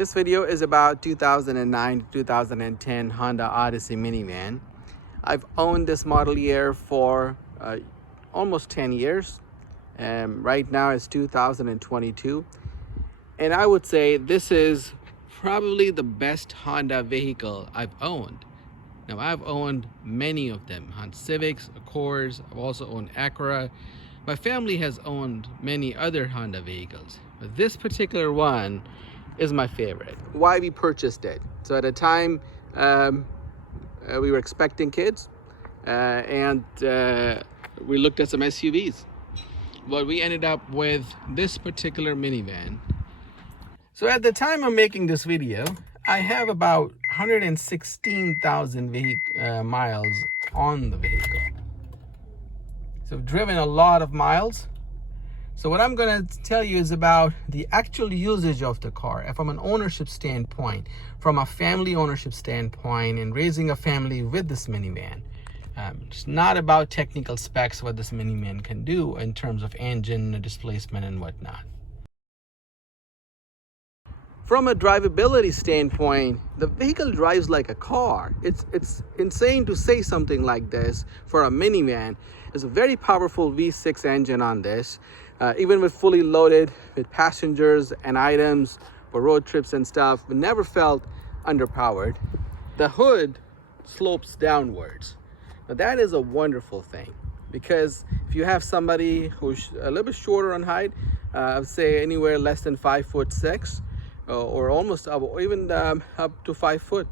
This video is about 2009 to 2010 Honda Odyssey minivan. I've owned this model year for almost 10 years. Right now it's 2022. And I would say this is probably the best Honda vehicle I've owned. Now, I've owned many of them, Honda Civics, Accords. I've also owned Acura. My family has owned many other Honda vehicles, but this particular one is my favorite. Why we purchased it? So at a time, we were expecting kids, and we looked at some SUVs. But we ended up with this particular minivan. So at the time of making this video, I have about 116,000 miles on the vehicle. So I've driven a lot of miles. So what I'm going to tell you is about the actual usage of the car from an ownership standpoint, from a family ownership standpoint, and raising a family with this minivan. It's not about technical specs, what this minivan can do in terms of engine, displacement, and whatnot. From a drivability standpoint, the vehicle drives like a car. It's insane to say something like this for a minivan. It's a very powerful V6 engine on this. Even with fully loaded with passengers and items for road trips and stuff, we never felt underpowered. The hood slopes downwards. Now that is a wonderful thing, because if you have somebody who's a little bit shorter on height, I would say anywhere less than 5'6", or almost up, or even up to 5 foot.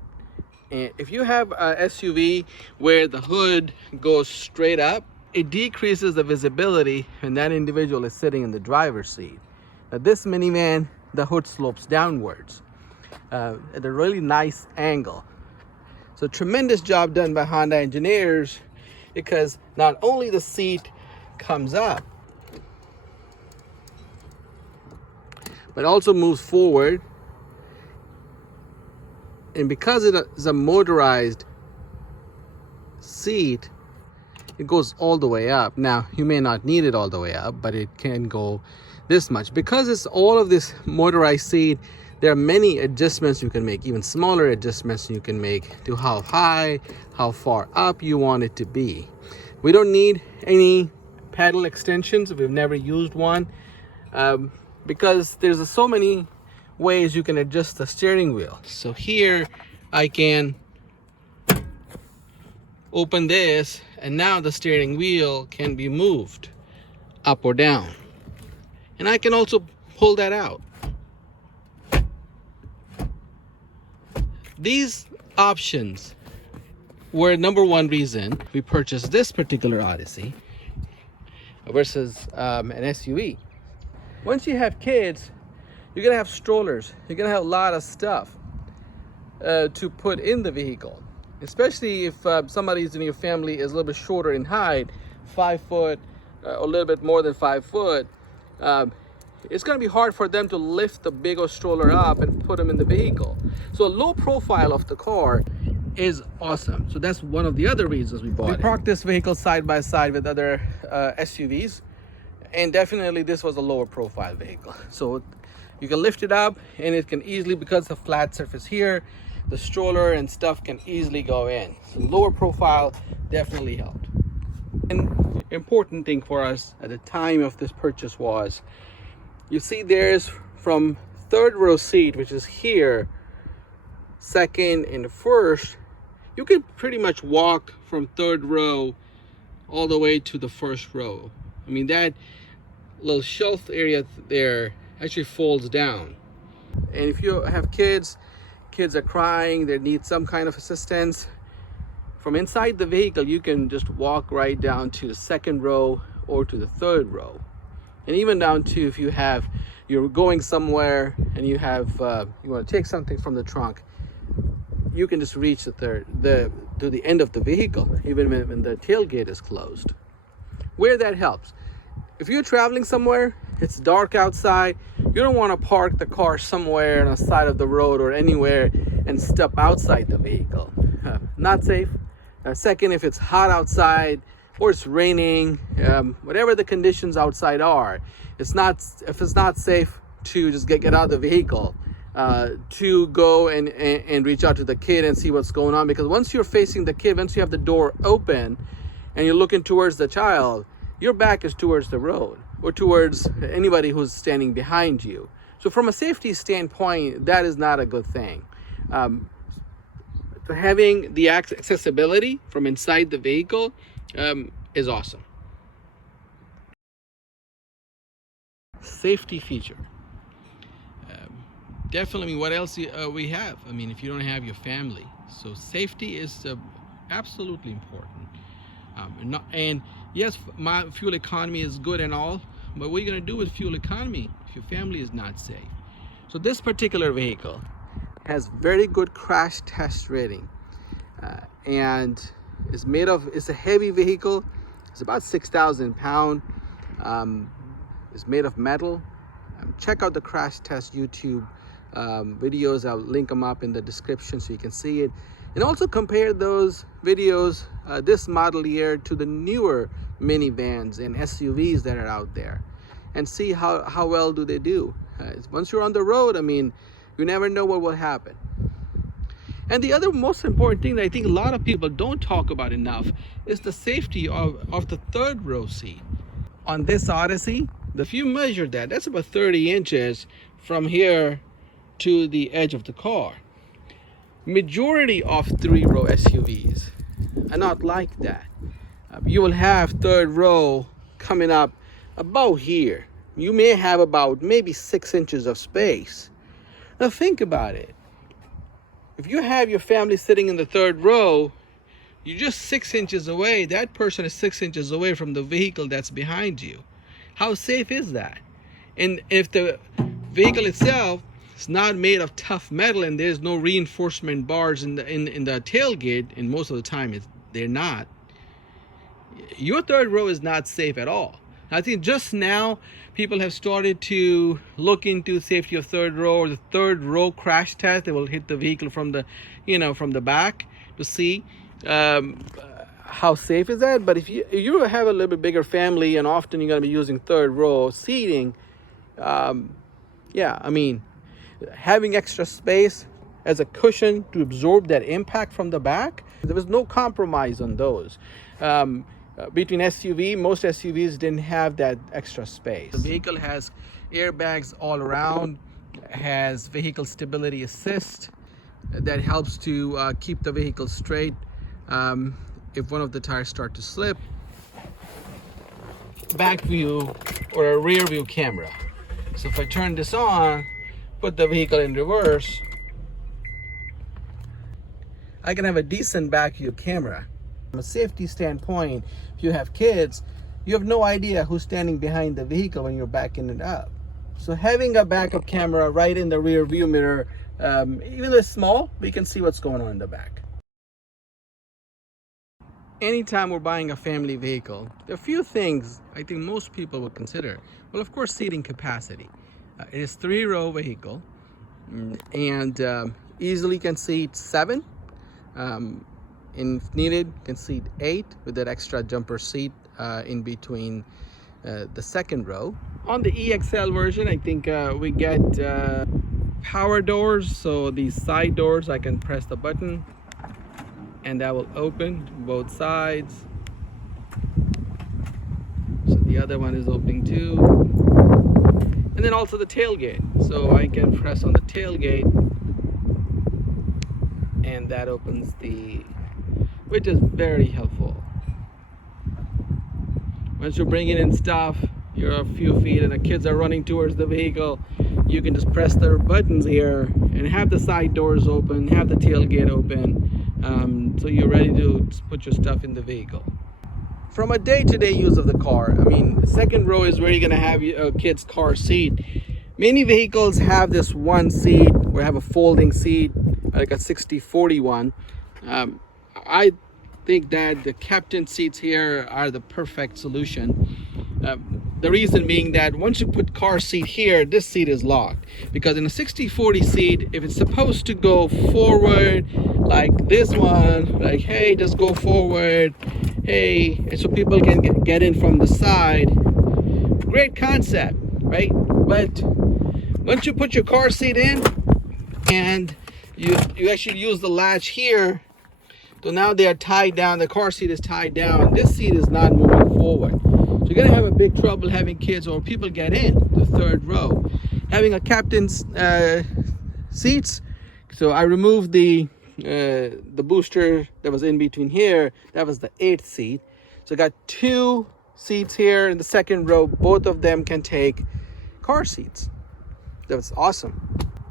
And if you have a SUV where the hood goes straight up, it decreases the visibility when that individual is sitting in the driver's seat. Now this minivan, the hood slopes downwards at a really nice angle. So tremendous job done by Honda engineers, because not only the seat comes up, but also moves forward. And because it is a motorized seat, it goes all the way up. Now, you may not need it all the way up, but it can go this much. Because it's all of this motorized seat, there are many adjustments you can make, even smaller adjustments you can make to how high, how far up you want it to be. We don't need any pedal extensions. We've never used one, because there's so many ways you can adjust the steering wheel. So here I can open this, and now the steering wheel can be moved up or down, and I can also pull that out. These options were number one reason we purchased this particular Odyssey versus an SUV. Once you have kids, you're gonna have strollers, you're gonna have a lot of stuff to put in the vehicle. Especially if somebody in your family is a little bit shorter in height, 5 foot, or a little bit more than 5 foot, it's going to be hard for them to lift the big old stroller up and put them in the vehicle. So a low profile of the car is awesome. So that's one of the other reasons we bought it. We parked this vehicle side by side with other SUVs, and definitely this was a lower profile vehicle. So you can lift it up, and it can easily, because of the flat surface here, the stroller and stuff can easily go in. So lower profile definitely helped. An important thing for us at the time of this purchase was, you see there's from third row seat, which is here, second and first, you can pretty much walk from third row all the way to the first row. I mean, that little shelf area there actually folds down. And if you have kids are crying, they need some kind of assistance, from inside the vehicle you can just walk right down to the second row or to the third row. And even down to, if you're going somewhere and you want to take something from the trunk, you can just reach to the end of the vehicle, even when the tailgate is closed. Where that helps, if you're traveling somewhere, it's dark outside, you don't want to park the car somewhere on the side of the road or anywhere and step outside the vehicle. Not safe. Second, if it's hot outside or it's raining, whatever the conditions outside are, if it's not safe to just get out of the vehicle, to go and reach out to the kid and see what's going on. Because once you're facing the kid, once you have the door open and you're looking towards the child, your back is towards the road or towards anybody who's standing behind you. So from a safety standpoint, that is not a good thing. Having the accessibility from inside the vehicle is awesome. Safety feature. Definitely, what else we have? I mean, if you don't have your family, so safety is absolutely important. And yes, my fuel economy is good and all, but what are you going to do with fuel economy if your family is not safe? So this particular vehicle has very good crash test rating, and it's a heavy vehicle. It's about 6,000 pounds. It's made of metal. Check out the crash test YouTube videos. I'll link them up in the description so you can see it, and also compare those videos, this model year, to the newer minivans and SUVs that are out there, and see how well do they do. Once you're on the road, I mean, you never know what will happen. And the other most important thing that I think a lot of people don't talk about enough is the safety of the third row seat. On this Odyssey, if you measure that, that's about 30 inches from here to the edge of the car. Majority of 3-row SUVs are not like that. You will have third row coming up about here. You may have about maybe 6 inches of space. Now think about it. If you have your family sitting in the third row, you're just 6 inches away. That person is 6 inches away from the vehicle that's behind you. How safe is that? And if the vehicle itself is not made of tough metal and there's no reinforcement bars in the tailgate, and most of the time they're not, your third row is not safe at all. I think just now people have started to look into safety of third row, or the third row crash test. They will hit the vehicle from the back to see how safe is that. But if you have a little bit bigger family and often you're going to be using third row seating, yeah, I mean, having extra space as a cushion to absorb that impact from the back, there was no compromise on those. Between SUV, most SUVs didn't have that extra space. The vehicle has airbags all around, has vehicle stability assist that helps to keep the vehicle straight if one of the tires start to slip. Back view or a rear view camera. So if I turn this on, put the vehicle in reverse, I can have a decent back view camera. From a safety standpoint, if you have kids, you have no idea who's standing behind the vehicle when you're backing it up. So having a backup camera right in the rear view mirror, even though it's small, we can see what's going on in the back. Anytime we're buying a family vehicle, there are a few things I think most people would consider. Well, of course, seating capacity. It is 3-row vehicle and easily can seat 7. If needed, can seat 8 with that extra jumper seat in between the second row. On the EXL version, I think we get power doors. So these side doors, I can press the button and that will open both sides. So the other one is opening too. And then also the tailgate. So I can press on the tailgate and that opens which is very helpful. Once you're bringing in stuff, you're a few feet and the kids are running towards the vehicle, you can just press the buttons here and have the side doors open, have the tailgate open, so you're ready to put your stuff in the vehicle. From a day-to-day use of the car, I mean, the second row is where you're gonna have a kid's car seat. Many vehicles have this one seat or have a folding seat, like a 60-40 one. I think that the captain seats here are the perfect solution. The reason being that once you put car seat here, this seat is locked. Because in a 60-40 seat, if it's supposed to go forward, like this one, like, hey, just go forward, hey, and so people can get in from the side. Great concept, right? But once you put your car seat in, and you actually use the latch here. So now they are tied down. The car seat is tied down. This seat is not moving forward. So you're gonna have a big trouble having kids or people get in the third row. Having a captain's seats. So I removed the booster that was in between here. That was the 8th seat. So I got 2 seats here in the second row. Both of them can take car seats. That was awesome.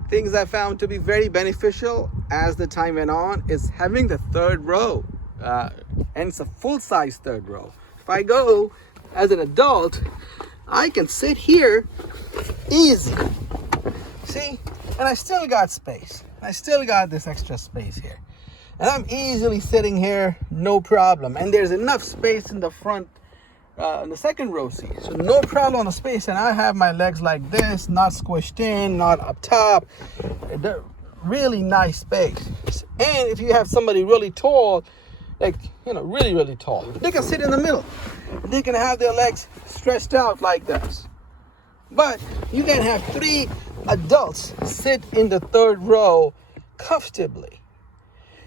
Things I found to be very beneficial as the time went on is having the third row, and it's a full-size third row. If I go as an adult, I can sit here easy. See, and I still got space. I still got this extra space here, and I'm easily sitting here, no problem. And there's enough space in the front, in the second row seat, so no problem on the space. And I have my legs like this, not squished in, not up top. They're really nice space. And if you have somebody really tall, like, you know, really tall, they can sit in the middle. They can have their legs stretched out like this. But you can have 3 adults sit in the third row comfortably.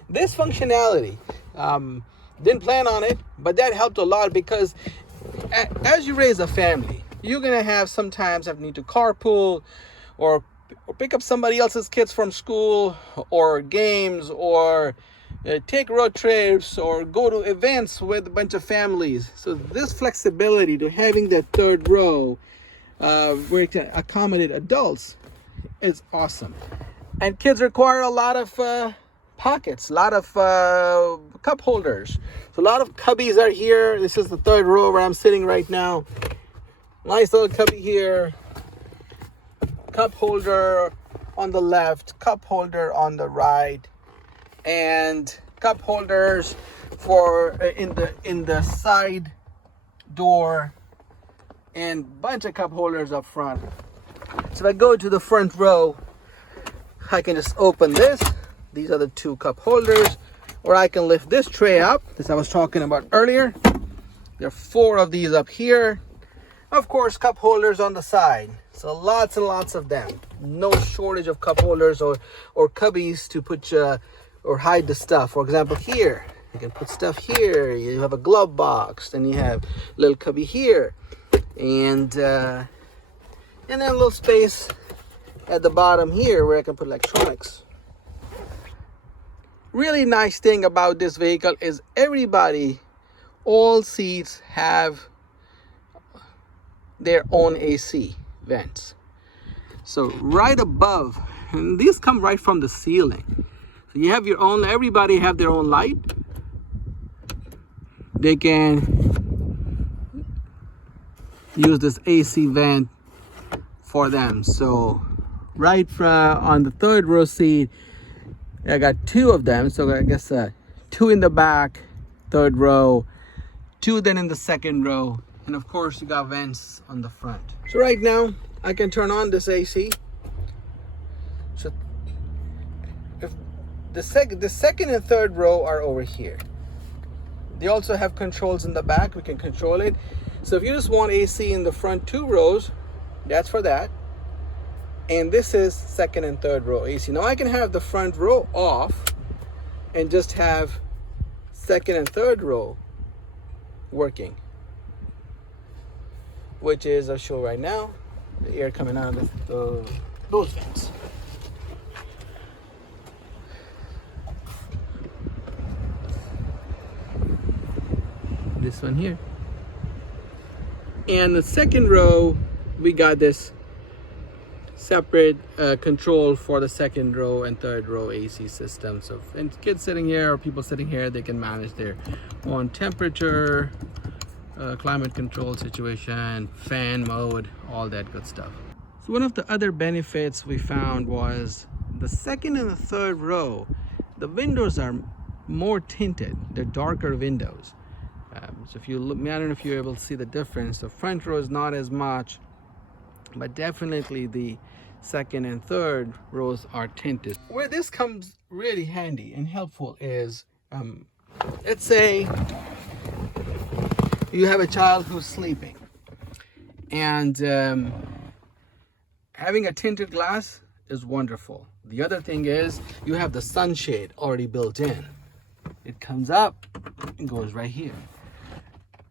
This functionality, didn't plan on it, but that helped a lot, because as you raise a family, you're gonna have sometimes need to carpool or pick up somebody else's kids from school or games, or take road trips or go to events with a bunch of families. So this flexibility to having that third row where it can accommodate adults is awesome. And kids require a lot of pockets, a lot of cup holders. So a lot of cubbies are here. This is the third row where I'm sitting right now. Nice little cubby here. Cup holder on the left, cup holder on the right, and cup holders for in the side door, and bunch of cup holders up front. So if I go to the front row, I can just open this. These are the 2 cup holders, or I can lift this tray up, as I was talking about earlier. There are 4 of these up here. Of course, cup holders on the side. So lots and lots of them. No shortage of cup holders or cubbies to put or hide the stuff. For example, here you can put stuff here. You have a glove box, then you have a little cubby here, and then a little space at the bottom here where I can put electronics. Really nice thing about this vehicle is all seats have their own AC vents. So right above, and these come right from the ceiling. So you have your own, everybody have their own light. They can use this AC vent for them. So right on the third row seat, I got 2 of them. So I guess 2 in the back, third row, 2 then in the second row. And of course you got vents on the front. So right now I can turn on this AC. So if the second and third row are over here. They also have controls in the back. We can control it. So if you just want AC in the front 2 rows, that's for that. And this is second and third row AC. Now I can have the front row off and just have second and third row working, which is, I'll show right now, the air coming out of those vents. This one here. And the second row, we got this separate control for the second row and third row AC system. So and kids sitting here or people sitting here, they can manage their own temperature, climate control situation, fan mode, all that good stuff. So one of the other benefits we found was the second and the third row, the windows are more tinted. They're darker windows. So if you look, I don't know if you're able to see the difference. The front row is not as much, but definitely the second and third rows are tinted. Where this comes really handy and helpful is, let's say you have a child who's sleeping, and having a tinted glass is wonderful. The other thing is you have the sunshade already built in. It comes up and goes right here.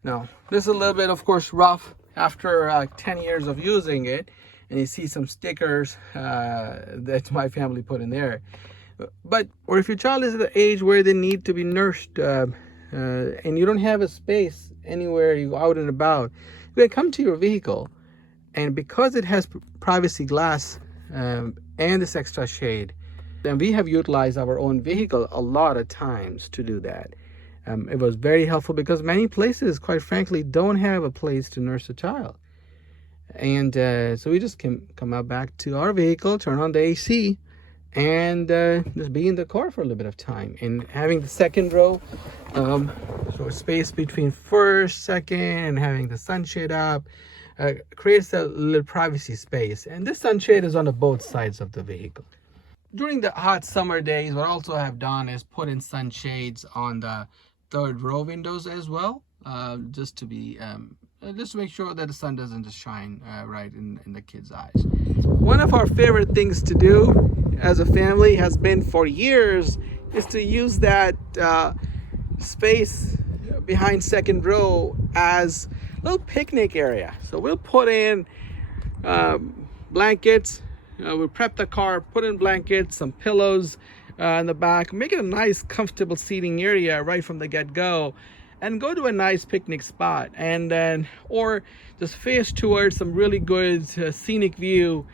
Now, this is a little bit, of course, rough after 10 years of using it, and you see some stickers that my family put in there. Or if your child is at the age where they need to be nursed and you don't have a space anywhere you go out and about, you can come to your vehicle, and because it has privacy glass and this extra shade, then we have utilized our own vehicle a lot of times to do that. It was very helpful because many places, quite frankly, don't have a place to nurse a child. And so we just can come out back to our vehicle, turn on the AC, and just be in the car for a little bit of time. And having the second row, so space between first, second, and having the sunshade up, creates a little privacy space. And this sunshade is on the both sides of the vehicle. During the hot summer days, what I also have done is put in sunshades on the third row windows as well, just to make sure that the sun doesn't just shine right in the kids' eyes. One of our favorite things to do as a family has been for years is to use that space behind second row as a little picnic area. So we'll put in blankets. We'll prep the car, put in blankets, some pillows in the back, make it a nice comfortable seating area right from the get-go, and go to a nice picnic spot, and then or just face towards some really good scenic view,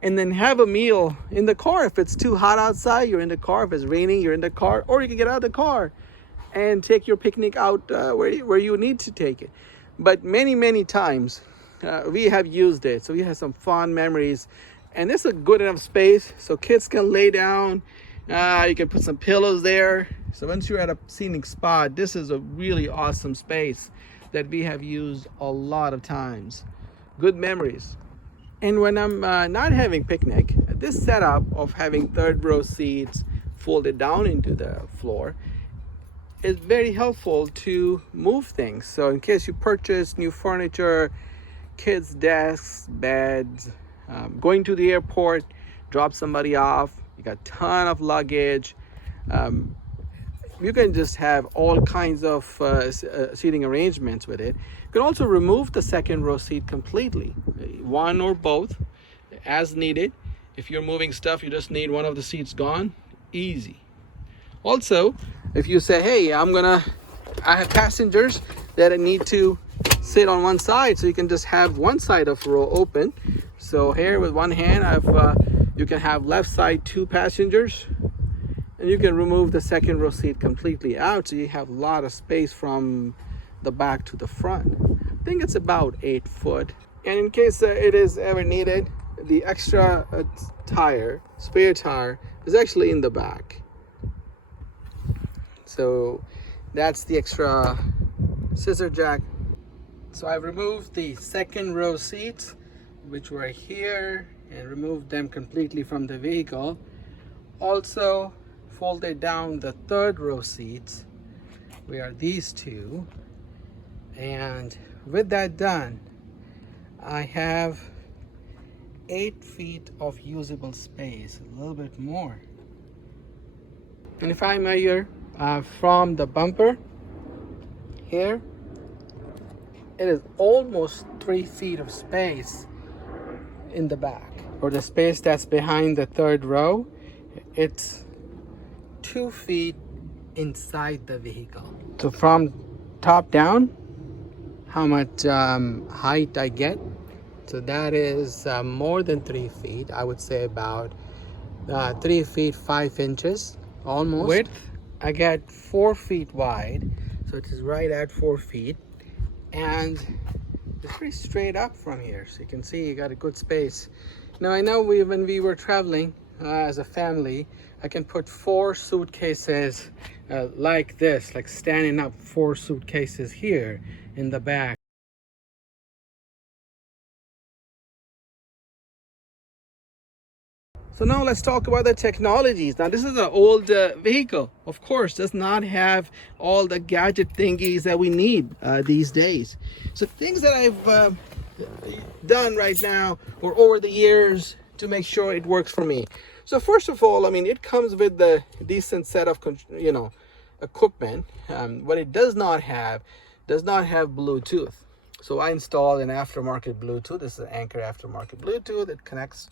and then have a meal in the car. If it's too hot outside, you're in the car. If it's raining, you're in the car, or you can get out of the car and take your picnic out where you need to take it. But many times we have used it, so we have some fond memories. And this is a good enough space so kids can lay down. You can put some pillows there. So once you're at a scenic spot, this is a really awesome space that we have used a lot of times. Good memories. And when I'm not having picnic, this setup of having third row seats folded down into the floor is very helpful to move things. So in case you purchase new furniture, kids' desks, beds, going to the airport, drop somebody off, you got a ton of luggage, you can just have all kinds of seating arrangements with it. You can also remove the second row seat completely, one or both, as needed. If you're moving stuff, you just need one of the seats gone, easy. Also, if you say, hey, I have passengers that I need to sit on one side, so you can just have one side of row open. So here with one hand, you can have left side 2 passengers, and you can remove the second row seat completely out, so you have a lot of space from the back to the front. I think it's about 8 foot. And in case it is ever needed, the extra spare tire is actually in the back. So that's the extra scissor jack. So I've removed the second row seats, which were here, and removed them completely from the vehicle. Also folded down the third row seats, we are these two. And with that done, I have 8 feet of usable space, a little bit more. And if I measure from the bumper here, it is almost 3 feet of space in the back. For the space that's behind the third row, it's 2 feet inside the vehicle. So from top down, how much height I get? So that is more than 3 feet. I would say about 3 feet 5 inches almost. Width, I get 4 feet wide, so it is right at 4 feet, and it's pretty straight up from here, so you can see you got a good space. Now I know when we were traveling as a family, I can put 4 suitcases like this, like standing up 4 suitcases here in the back. So now let's talk about the technologies. Now this is an old vehicle, of course, does not have all the gadget thingies that we need these days. So things that I've done right now or over the years to make sure it works for me. So first of all, I mean, it comes with the decent set of, you know, equipment. What it does not have Bluetooth. So I installed an aftermarket Bluetooth. This is an Anchor aftermarket Bluetooth. It connects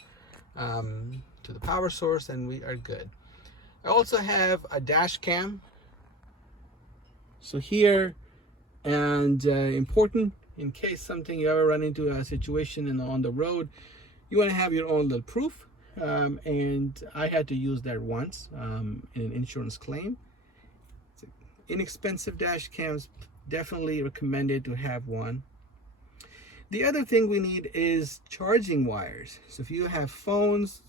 to the power source, and we are good. I also have a dash cam. So here, and important in case something you ever run into a situation on the road, you want to have your own little proof. And I had to use that once in an insurance claim. Inexpensive dash cams, definitely recommended to have one. The other thing we need is charging wires. So if you have phones,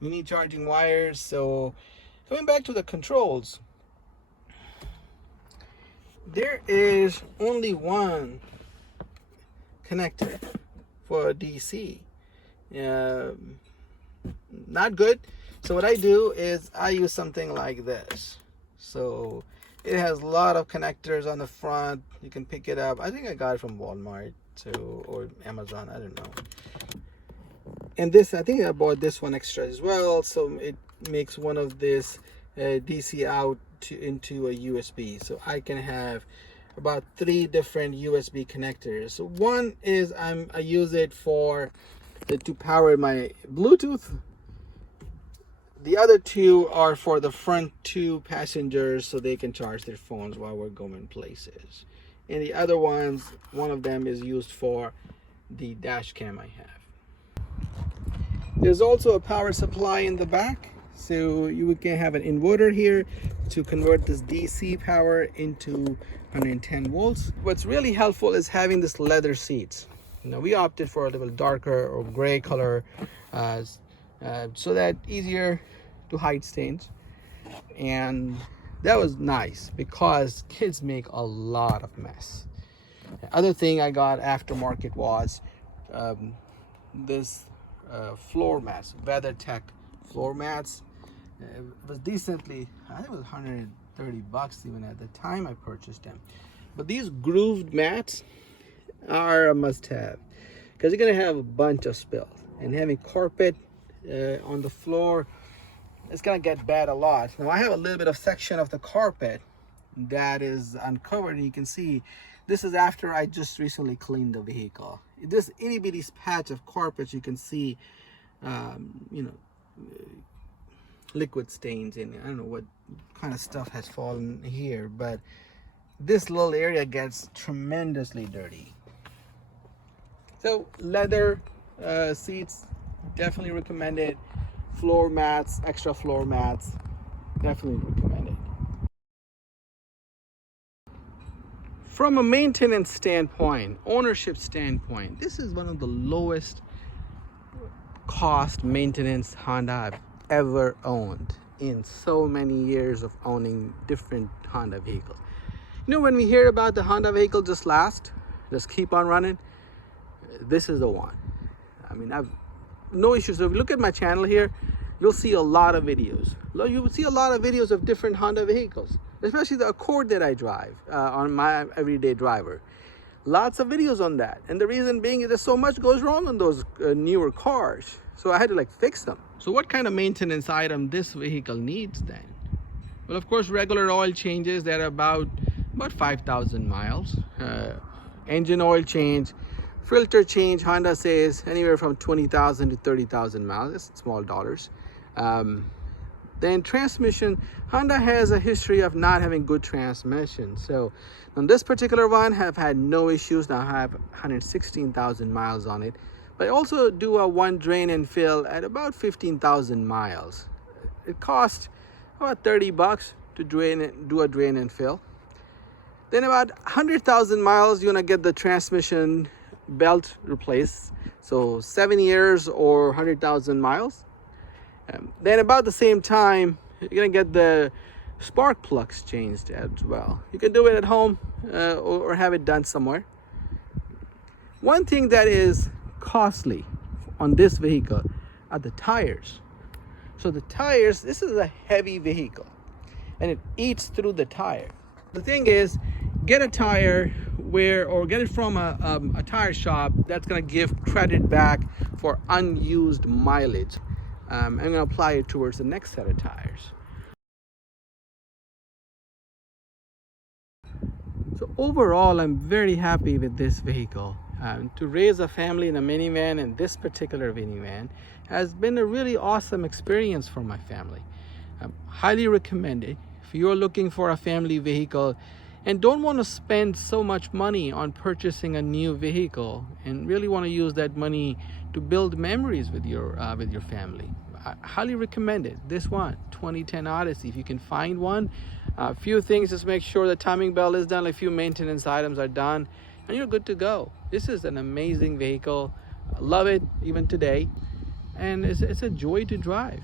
you need charging wires. So coming back to the controls, there is only one connector for DC. Not good. So what I do is I use something like this. So it has a lot of connectors on the front. You can pick it up. I think I got it from Walmart or Amazon. I don't know. And this, I think I bought this one extra as well. So it makes one of this DC out into a USB. So I can have about 3 different USB connectors. So one is I use it to power my Bluetooth. The other 2 are for the front 2 passengers so they can charge their phones while we're going places. And the other ones, one of them is used for the dash cam I have. There's also a power supply in the back. So you can have an inverter here to convert this DC power into 110 volts. What's really helpful is having this leather seats. Now we opted for a little darker or gray color so that easier to hide stains. And that was nice because kids make a lot of mess. The other thing I got aftermarket was this floor mats, WeatherTech floor mats. It was decently, I think it was 130 bucks even at the time I purchased them. But these grooved mats are a must-have because you're gonna have a bunch of spills, and having carpet on the floor, it's gonna get bad a lot. Now I have a little bit of section of the carpet that is uncovered, and you can see this is after I just recently cleaned the vehicle. This itty bitty patch of carpet, you can see you know, liquid stains in it. I don't know what kind of stuff has fallen here, but this little area gets tremendously dirty. So leather seats, definitely recommended. Floor mats, extra floor mats, definitely recommended. From a maintenance standpoint, ownership standpoint, this is one of the lowest cost maintenance Honda I've ever owned in so many years of owning different Honda vehicles. You know, when we hear about the Honda vehicle just keep on running, this is the one. I mean, I've no issues. So if you look at my channel here, you'll see a lot of videos. You will see a lot of videos of different Honda vehicles, especially the Accord that I drive on my everyday driver. Lots of videos on that. And the reason being is that so much goes wrong on those newer cars. So I had to fix them. So what kind of maintenance item this vehicle needs then? Well, of course, regular oil changes that are about 5,000 miles. Engine oil change, filter change, Honda says anywhere from 20,000 to 30,000 miles. It's small dollars. Then transmission, Honda has a history of not having good transmission. So on this particular one, have had no issues. Now I have 116,000 miles on it. But I also do a one drain and fill at about 15,000 miles. It costs about 30 bucks to do a drain and fill. Then about 100,000 miles, you're gonna get the transmission belt replaced. So 7 years or 100,000 miles. Then about the same time, you're gonna get the spark plugs changed as well. You can do it at home or have it done somewhere. One thing that is costly on this vehicle are the tires. So the tires, this is a heavy vehicle and it eats through the tire. The thing is, get a tire or get it from a tire shop that's going to give credit back for unused mileage. I'm going to apply it towards the next set of tires. So overall, I'm very happy with this vehicle. To raise a family in a minivan, and this particular minivan has been a really awesome experience for my family. Highly recommended if you're looking for a family vehicle and don't want to spend so much money on purchasing a new vehicle and really want to use that money to build memories with your family. I highly recommend it. This one, 2010 Odyssey. If you can find one, a few things, just make sure the timing belt is done, a few maintenance items are done, and you're good to go. This is an amazing vehicle. I love it even today, and it's a joy to drive.